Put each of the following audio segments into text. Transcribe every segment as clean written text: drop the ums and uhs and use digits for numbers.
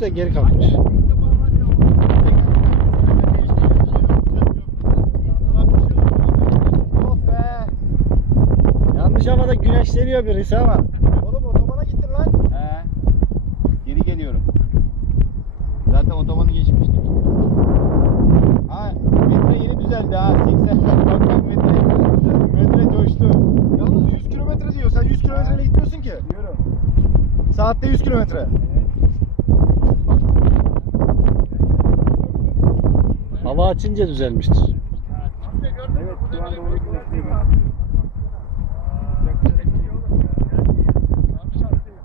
üstte geri kalkmış. Oh be. Yanlış havada güneşleniyor birisi ama. Oğlum otobana gittin lan. He. Geri geliyorum. Zaten otobanı geçmiştik. Ha, metre yeni düzeldi ha. 80 bak metre coştu. Yalnız 100 kilometre diyor. Sen 100 kilometreyle gitmiyorsun ki. Diyorum. Saatte 100 kilometre. Hava açınca düzelmiştir. Evet, şu anda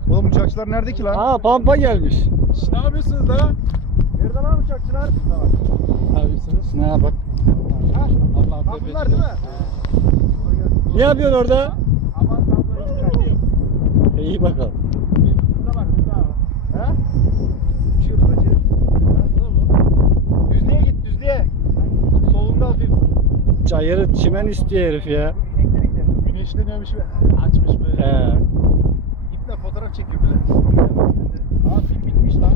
onu Oğlum uçakçılar nerede ki lan? Aa pampa gelmiş. Ne yapıyorsunuz lan? Nerede lan uçakçılar? Ne bak. Ha? Bunlar değil mi? Ne yapıyorsun orada? Aman tabloya hiç bırak yok. İyi bakalım. Burada bak burada. Ha? Uçuyoruz hacı. Düzlüğe git düzlüğe. Solunda hafif. Çayırı çimen istiyor herif ya. Güneşleniyormuş ve açmış böyle. He. İple fotoğraf çekiyor böyle. Aa pil bitmiş lan.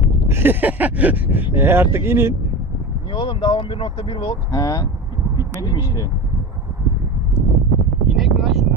Artık inin. Niye oğlum daha 11.1 volt? He. Bitmedi mi işte? İnek mi lan şunu?